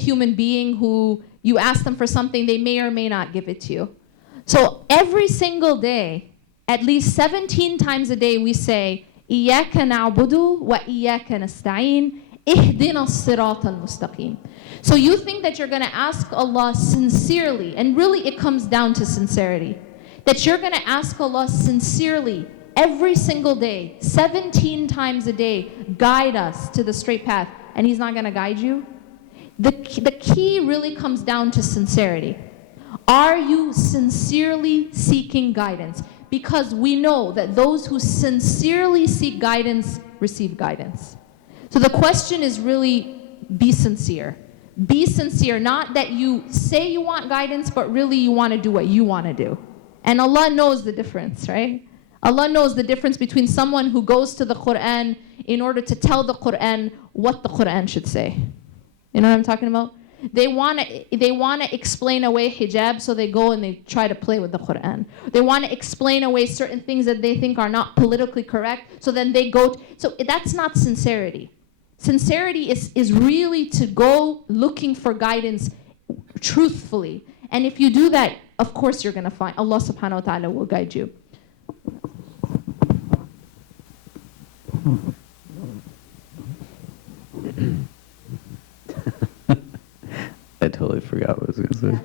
human being who you ask them for something, they may or may not give it to you. So every single day, at least 17 times a day, we say, إِيَّاكَ نَعْبُدُ وَإِيَّاكَ نَسْتَعِينُ اهْدِنَا الصِّرَاطَ الْمُسْتَقِيمِ. So you think that you're going to ask Allah sincerely, and really it comes down to sincerity, that you're going to ask Allah sincerely every single day, 17 times a day, guide us to the straight path, and He's not going to guide you? The key really comes down to sincerity. Are you sincerely seeking guidance? Because we know that those who sincerely seek guidance receive guidance. So the question is really, be sincere. Be sincere, not that you say you want guidance, but really you want to do what you want to do. And Allah knows the difference, right? Allah knows the difference between someone who goes to the Quran in order to tell the Quran what the Quran should say. You know what I'm talking about? They want to explain away hijab, so they go and they try to play with the Quran. They want to explain away certain things that they think are not politically correct, so then they go. So that's not sincerity. Sincerity is really to go looking for guidance truthfully. And if you do that, of course you're going to find Allah subhanahu wa ta'ala will guide you. I totally forgot what I was going to say.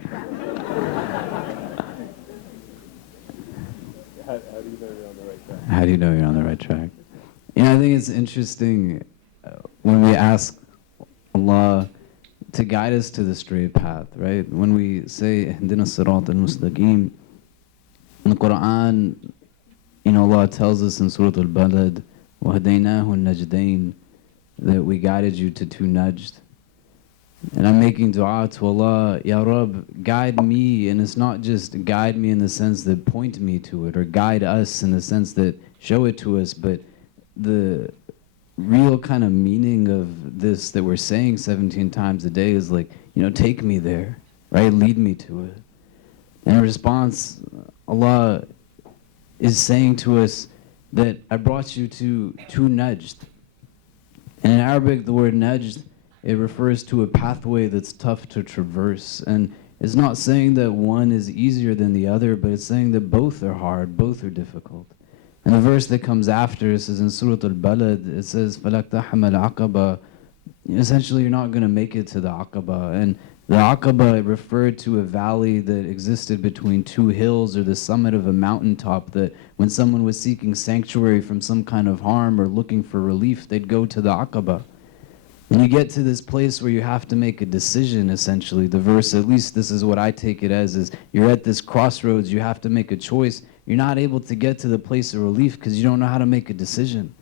How do you know you're on the right track? You know, I think it's interesting when we ask Allah to guide us to the straight path, right? When we say, اهدنا الصراط المستقيم, in the Quran, you know, Allah tells us in Surah Al-Balad, وَهَدَيْنَاهُ النَّجْدَيْنِ, that we guided you to two najd. And I'm making dua to Allah, Ya Rab, guide me, and it's not just guide me in the sense that point me to it, or guide us in the sense that show it to us, but the real kind of meaning of this that we're saying 17 times a day is like, you know, take me there, right? Lead me to it. And in response, Allah is saying to us that I brought you to two najd. And in Arabic, the word najd, it refers to a pathway that's tough to traverse. And it's not saying that one is easier than the other, but it's saying that both are hard, both are difficult. And the verse that comes after is in Surah Al-Balad, it says, فَلَكْ تَحْمَلْ عَقَبَةً. Essentially, you're not going to make it to the Aqaba. And the Aqaba referred to a valley that existed between two hills, or the summit of a mountaintop, that when someone was seeking sanctuary from some kind of harm or looking for relief, they'd go to the Aqaba. And you get to this place where you have to make a decision, essentially. The verse, at least this is what I take it as, is you're at this crossroads, you have to make a choice. You're not able to get to the place of relief because you don't know how to make a decision.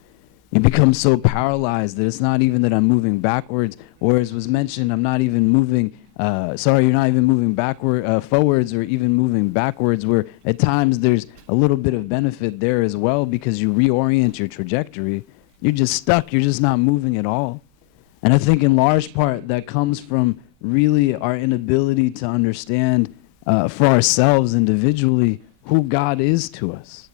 You become so paralyzed that it's not even that I'm moving backwards, or as was mentioned, I'm not even moving, you're not even moving forwards or even moving backwards, where at times there's a little bit of benefit there as well because you reorient your trajectory. You're just stuck, you're just not moving at all. And I think in large part that comes from really our inability to understand for ourselves individually who God is to us.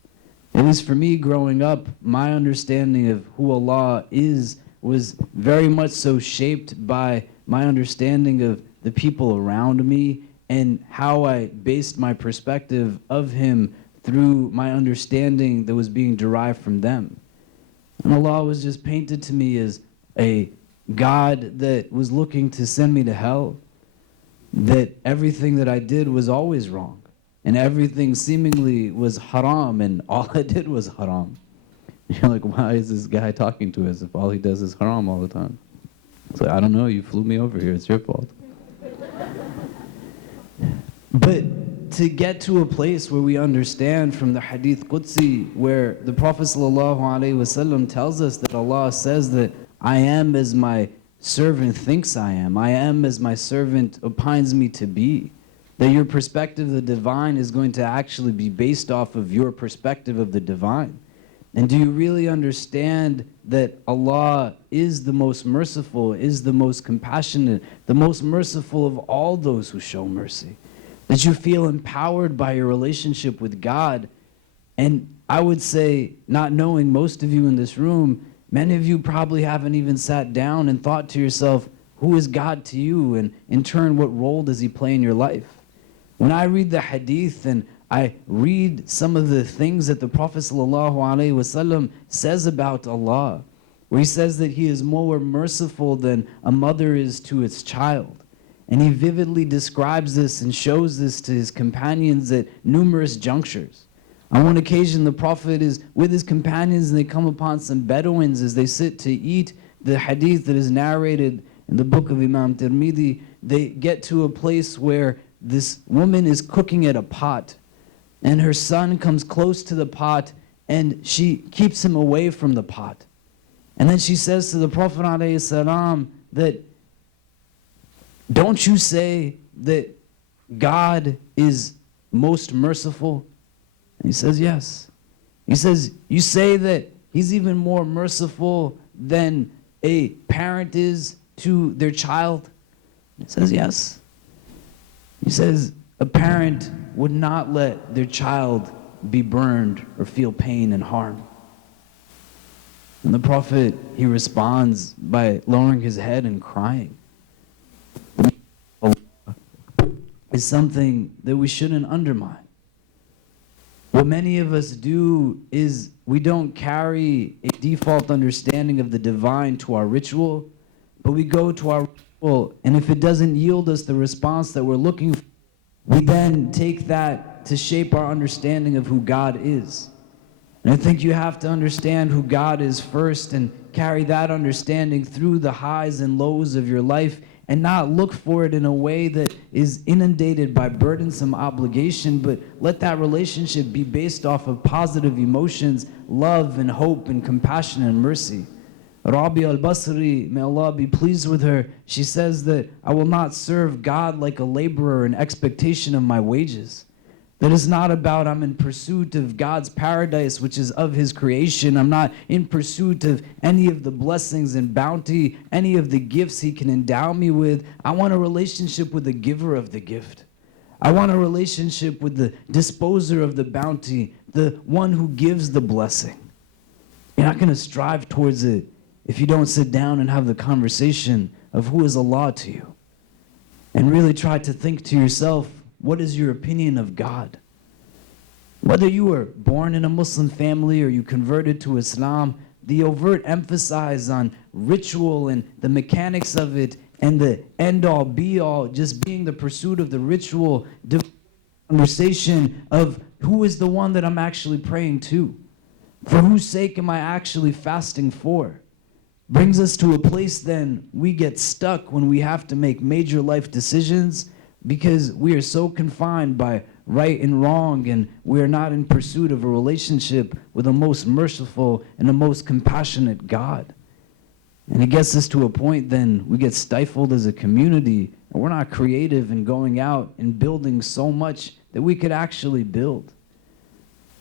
At least for me growing up, my understanding of who Allah is was very much so shaped by my understanding of the people around me and how I based my perspective of Him through my understanding that was being derived from them. And Allah was just painted to me as a God that was looking to send me to hell, that everything that I did was always wrong, and everything seemingly was haram, and all I did was haram. You're like, why is this guy talking to us if all he does is haram all the time? It's like, I don't know, you flew me over here, it's your fault. But to get to a place where we understand from the Hadith Qudsi, where the Prophet ﷺ tells us that Allah says that I am as my servant thinks I am as my servant opines me to be. That your perspective of the divine is going to actually be based off of your perspective of the divine. And do you really understand that Allah is the most merciful, is the most compassionate, the most merciful of all those who show mercy? That you feel empowered by your relationship with God. And I would say, not knowing most of you in this room, many of you probably haven't even sat down and thought to yourself, who is God to you? And in turn, what role does he play in your life? When I read the hadith and I read some of the things that the Prophet ﷺ says about Allah, where he says that he is more merciful than a mother is to its child. And he vividly describes this and shows this to his companions at numerous junctures. On one occasion, the Prophet is with his companions and they come upon some Bedouins as they sit to eat the hadith that is narrated in the book of Imam Tirmidhi. They get to a place where this woman is cooking at a pot, and her son comes close to the pot and she keeps him away from the pot. And then she says to the Prophet ﷺ that, don't you say that God is most merciful? And he says, yes. He says, you say that he's even more merciful than a parent is to their child? He says, yes. He says, a parent would not let their child be burned or feel pain and harm. And the Prophet, he responds by lowering his head and crying. Allah is something that we shouldn't undermine. What many of us do is we don't carry a default understanding of the divine to our ritual, but we go to our ritual, and if it doesn't yield us the response that we're looking for, we then take that to shape our understanding of who God is. And I think you have to understand who God is first and carry that understanding through the highs and lows of your life, and not look for it in a way that is inundated by burdensome obligation, but let that relationship be based off of positive emotions, love and hope and compassion and mercy. Rabi al-Basri, may Allah be pleased with her, she says that I will not serve God like a laborer in expectation of my wages. That is not about I'm in pursuit of God's paradise, which is of his creation. I'm not in pursuit of any of the blessings and bounty, any of the gifts he can endow me with. I want a relationship with the giver of the gift. I want a relationship with the disposer of the bounty, the one who gives the blessing. You're not going to strive towards it if you don't sit down and have the conversation of who is Allah to you. And really try to think to yourself, what is your opinion of God? Whether you were born in a Muslim family or you converted to Islam, the overt emphasis on ritual and the mechanics of it and the end-all, be-all, just being the pursuit of the ritual, conversation of who is the one that I'm actually praying to? For whose sake am I actually fasting for? Brings us to a place then we get stuck when we have to make major life decisions, because we are so confined by right and wrong, and we are not in pursuit of a relationship with the most merciful and the most compassionate God. And it gets us to a point then we get stifled as a community, and we're not creative in going out and building so much that we could actually build.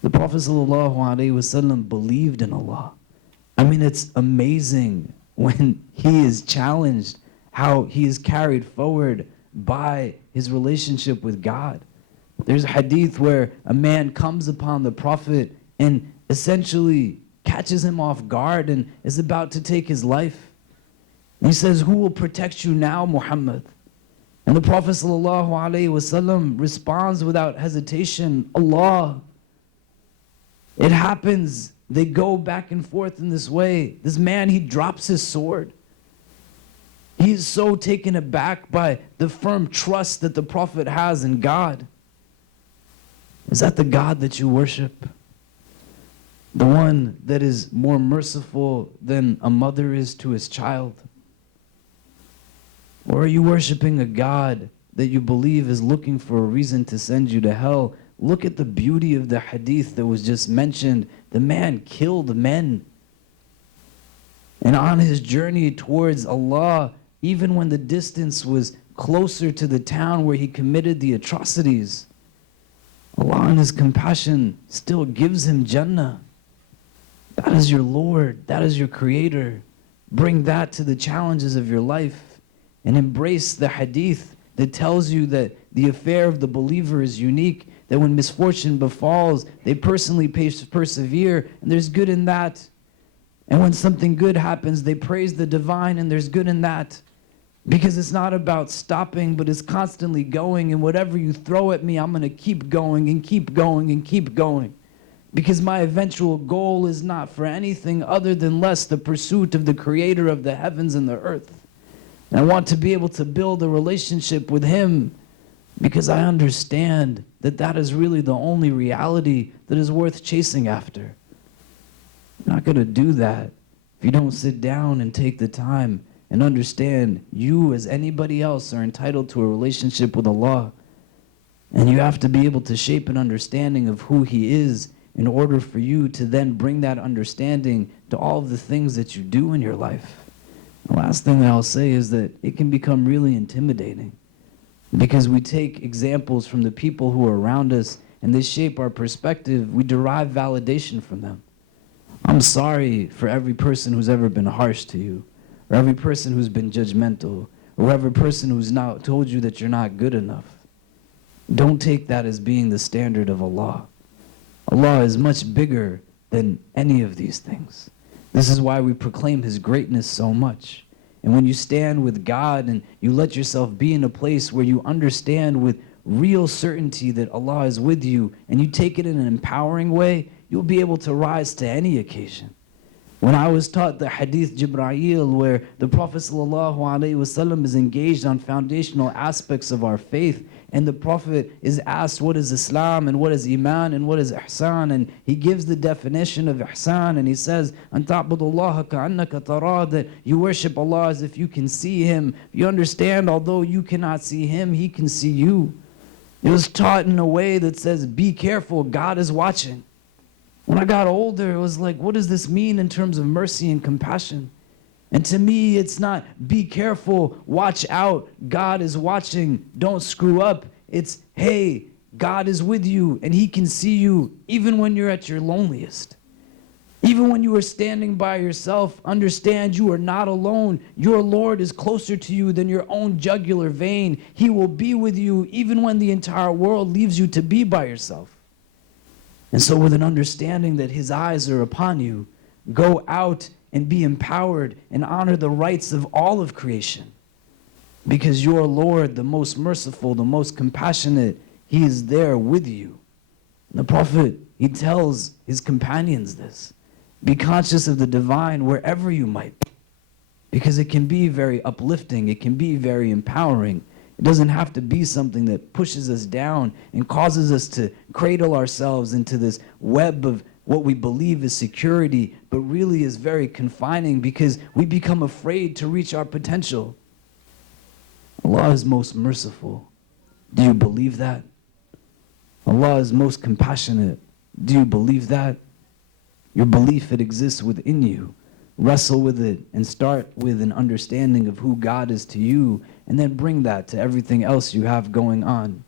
The Prophet ﷺ believed in Allah. I mean, it's amazing when he is challenged how he is carried forward by his relationship with God. There's a hadith where a man comes upon the Prophet and essentially catches him off guard and is about to take his life. And he says, who will protect you now, Muhammad? And the Prophet ﷺ responds without hesitation, Allah. It happens. They go back and forth in this way. This man, he drops his sword. He is so taken aback by the firm trust that the Prophet has in God. Is that the God that you worship? The one that is more merciful than a mother is to his child? Or are you worshiping a God that you believe is looking for a reason to send you to hell? Look at the beauty of the hadith that was just mentioned. The man killed men. And on his journey towards Allah, even when the distance was closer to the town where he committed the atrocities, Allah in his compassion still gives him Jannah. That is your Lord. That is your Creator. Bring that to the challenges of your life and embrace the hadith that tells you that the affair of the believer is unique, that when misfortune befalls, they personally persevere, and there's good in that. And when something good happens, they praise the divine, and there's good in that. Because it's not about stopping, but it's constantly going, and whatever you throw at me, I'm going to keep going and keep going and keep going. Because my eventual goal is not for anything other than less the pursuit of the creator of the heavens and the earth. And I want to be able to build a relationship with him because I understand that that is really the only reality that is worth chasing after. You're not going to do that if you don't sit down and take the time and understand you, as anybody else, are entitled to a relationship with Allah. And you have to be able to shape an understanding of who he is in order for you to then bring that understanding to all of the things that you do in your life. The last thing that I'll say is that it can become really intimidating because we take examples from the people who are around us and they shape our perspective. We derive validation from them. I'm sorry for every person who's ever been harsh to you, or every person who's been judgmental, or every person who's not told you that you're not good enough. Don't take that as being the standard of Allah. Allah is much bigger than any of these things. This is why we proclaim his greatness so much. And when you stand with God and you let yourself be in a place where you understand with real certainty that Allah is with you, and you take it in an empowering way, you'll be able to rise to any occasion. When I was taught the Hadith Jibreel, where the Prophet ﷺ is engaged on foundational aspects of our faith, and the Prophet is asked what is Islam and what is Iman and what is Ihsan, and he gives the definition of Ihsan, and he says, "An ta'budullaha ka'annaka tarah," that you worship Allah as if you can see him. You understand, although you cannot see him, he can see you. It was taught in a way that says, be careful, God is watching. When I got older, it was like, what does this mean in terms of mercy and compassion? And to me, it's not be careful, watch out, God is watching, don't screw up. It's, hey, God is with you and he can see you even when you're at your loneliest. Even when you are standing by yourself, understand you are not alone. Your Lord is closer to you than your own jugular vein. He will be with you even when the entire world leaves you to be by yourself. And so with an understanding that his eyes are upon you, go out and be empowered and honor the rights of all of creation. Because your Lord, the most merciful, the most compassionate, he is there with you. And the Prophet, he tells his companions this. Be conscious of the divine wherever you might be. Because it can be very uplifting, it can be very empowering. It doesn't have to be something that pushes us down and causes us to cradle ourselves into this web of what we believe is security, but really is very confining because we become afraid to reach our potential. Allah is most merciful. Do you believe that? Allah is most compassionate. Do you believe that? Your belief, it exists within you. Wrestle with it and start with an understanding of who God is to you, and then bring that to everything else you have going on.